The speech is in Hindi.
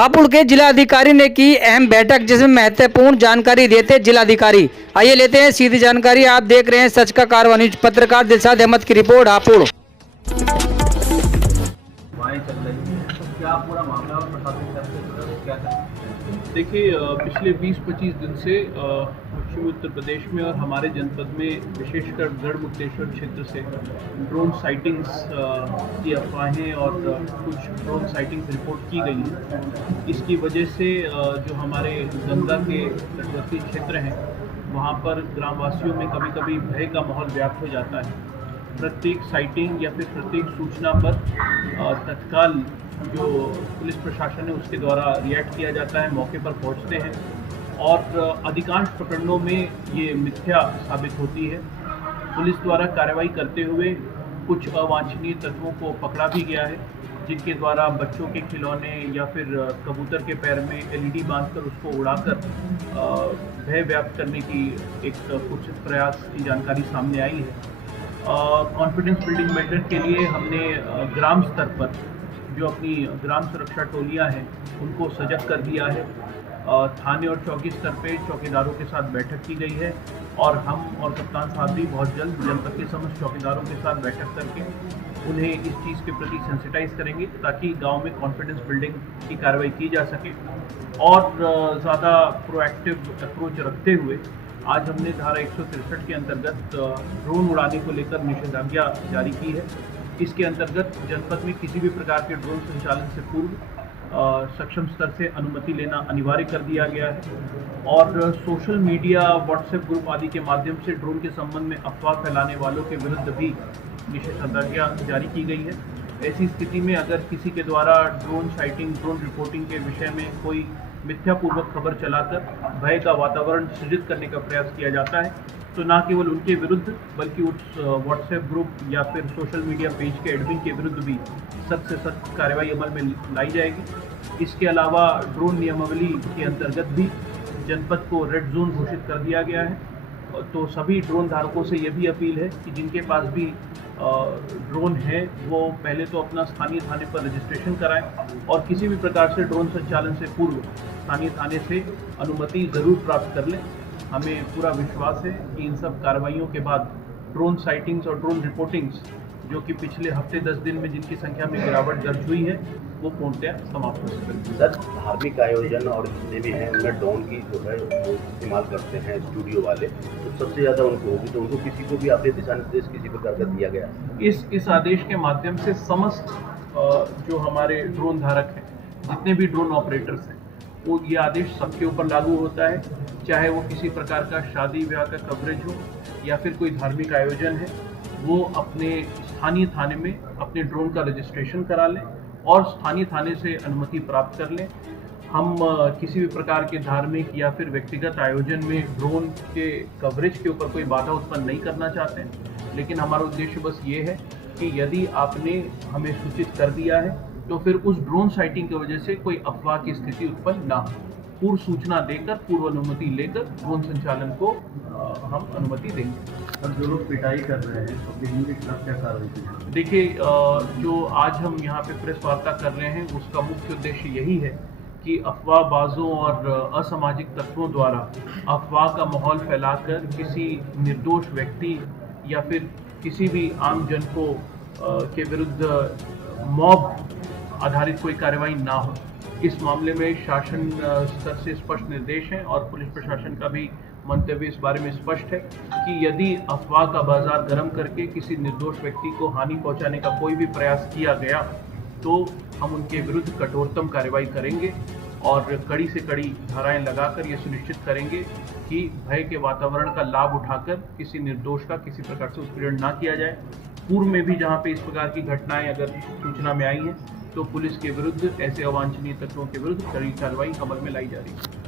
हापुड़ के जिलाधिकारी ने की अहम बैठक, जिसमें महत्वपूर्ण जानकारी देते जिलाधिकारी। आइए लेते हैं सीधी जानकारी। आप देख रहे हैं सच का कारवां न्यूज। पत्रकार दिलशाद अहमद की रिपोर्ट, हापुड़। देखिए, पिछले 20-25 दिन से पश्चिमी उत्तर प्रदेश में और हमारे जनपद में विशेषकर गढ़मुक्तेश्वर क्षेत्र से ड्रोन साइटिंग्स की अफवाहें और कुछ ड्रोन साइटिंग्स रिपोर्ट की गई हैं। इसकी वजह से जो हमारे गंगा के तटवर्ती क्षेत्र हैं वहाँ पर ग्रामवासियों में कभी कभी भय का माहौल व्याप्त हो जाता है। प्रत्येक साइटिंग या फिर प्रत्येक सूचना पर तत्काल जो पुलिस प्रशासन है उसके द्वारा रिएक्ट किया जाता है, मौके पर पहुंचते हैं और अधिकांश प्रकरणों में ये मिथ्या साबित होती है। पुलिस द्वारा कार्रवाई करते हुए कुछ अवांछनीय तत्वों को पकड़ा भी गया है, जिनके द्वारा बच्चों के खिलौने या फिर कबूतर के पैर में एलईडी बांधकर उसको उड़ाकर भय व्याप्त करने की एक कुछ प्रयास की जानकारी सामने आई है। कॉन्फिडेंस बिल्डिंग मेजर के लिए हमने ग्राम स्तर पर जो अपनी ग्राम सुरक्षा टोलियां हैं उनको सजग कर दिया है। थाने और चौकी स्तर पे चौकीदारों के साथ बैठक की गई है और हम और कप्तान साहब भी बहुत जल्द जनपद के समस्त चौकीदारों के साथ बैठक करके उन्हें इस चीज़ के प्रति सेंसिटाइज करेंगे ताकि गांव में कॉन्फिडेंस बिल्डिंग की कार्रवाई की जा सके। और ज़्यादा प्रोएक्टिव अप्रोच रखते हुए आज हमने धारा 163 के अंतर्गत ड्रोन उड़ाने को लेकर निषेधाज्ञा जारी की है। इसके अंतर्गत जनपद में किसी भी प्रकार के ड्रोन संचालन से पूर्व सक्षम स्तर से अनुमति लेना अनिवार्य कर दिया गया है और सोशल मीडिया, व्हाट्सएप ग्रुप आदि के माध्यम से ड्रोन के संबंध में अफवाह फैलाने वालों के विरुद्ध भी निषेधाज्ञा जारी की गई है। ऐसी स्थिति में अगर किसी के द्वारा ड्रोन साइटिंग, ड्रोन रिपोर्टिंग के विषय में कोई मिथ्यापूर्वक खबर चलाकर भय का वातावरण सृजित करने का प्रयास किया जाता है तो न केवल उनके विरुद्ध बल्कि उस व्हाट्सएप ग्रुप या फिर सोशल मीडिया पेज के एडमिन के विरुद्ध भी सख्त से सख्त कार्रवाई अमल में लाई जाएगी। इसके अलावा ड्रोन नियमावली के अंतर्गत भी जनपद को रेड जोन घोषित कर दिया गया है। तो सभी ड्रोन धारकों से यह भी अपील है कि जिनके पास भी ड्रोन है वो पहले तो अपना स्थानीय थाने पर रजिस्ट्रेशन कराएं और किसी भी प्रकार से ड्रोन संचालन से पूर्व स्थानीय थाने से अनुमति ज़रूर प्राप्त कर लें। हमें पूरा विश्वास है कि इन सब कार्रवाइयों के बाद ड्रोन साइटिंग्स और ड्रोन रिपोर्टिंग्स जो कि पिछले हफ्ते 10 दिन में जिनकी संख्या में गिरावट दर्ज हुई है वो पूर्णतः समाप्त हो सकेगी। सर, धार्मिक आयोजन और जितने भी हैं उनमें ड्रोन की जो है वो इस्तेमाल करते हैं स्टूडियो वाले, तो सबसे ज़्यादा उनको होगी, तो उनको किसी को भी आपने दिशा निर्देश किसी प्रकार का दिया गया? इस आदेश के माध्यम से समस्त जो हमारे ड्रोन धारक हैं, जितने भी ड्रोन ऑपरेटर्स हैं, वो ये आदेश सबके ऊपर लागू होता है, चाहे वो किसी प्रकार का शादी ब्याह का कवरेज हो या फिर कोई धार्मिक आयोजन है, वो अपने स्थानीय थाने में अपने ड्रोन का रजिस्ट्रेशन करा लें और स्थानीय थाने से अनुमति प्राप्त कर लें। हम किसी भी प्रकार के धार्मिक या फिर व्यक्तिगत आयोजन में ड्रोन के कवरेज के ऊपर कोई बाधा उत्पन्न नहीं करना चाहते हैं, लेकिन हमारा उद्देश्य बस ये है कि यदि आपने हमें सूचित कर दिया है तो फिर उस ड्रोन साइटिंग की वजह से कोई अफवाह की स्थिति उत्पन्न ना हो। पूर्व सूचना देकर, पूर्व अनुमति लेकर ड्रोन संचालन को हम अनुमति देंगे। अब जो लोग पिटाई कर रहे हैं तो इनके खिलाफ क्या कार्रवाई की? देखिए, जो आज हम यहाँ पे प्रेस वार्ता कर रहे हैं उसका मुख्य उद्देश्य यही है कि अफवाहबाजों और असामाजिक तत्वों द्वारा अफवाह का माहौल फैलाकर किसी निर्दोष व्यक्ति या फिर किसी भी आम जन को के विरुद्ध मॉब आधारित कोई कार्रवाई ना हो। इस मामले में शासन स्तर से स्पष्ट निर्देश हैं और पुलिस प्रशासन का भी मंतव्य इस बारे में स्पष्ट है कि यदि अफवाह का बाजार गर्म करके किसी निर्दोष व्यक्ति को हानि पहुंचाने का कोई भी प्रयास किया गया तो हम उनके विरुद्ध कठोरतम कार्रवाई करेंगे और कड़ी से कड़ी धाराएं लगाकर ये सुनिश्चित करेंगे कि भय के वातावरण का लाभ उठाकर किसी निर्दोष का किसी प्रकार से उत्पीड़न ना किया जाए। पूर्व में भी जहाँ पे इस प्रकार की घटनाएं अगर सूचना में आई हैं तो पुलिस के विरुद्ध, ऐसे अवांछनीय तत्वों के विरुद्ध कड़ी कार्रवाई अमल में लाई जा रही है।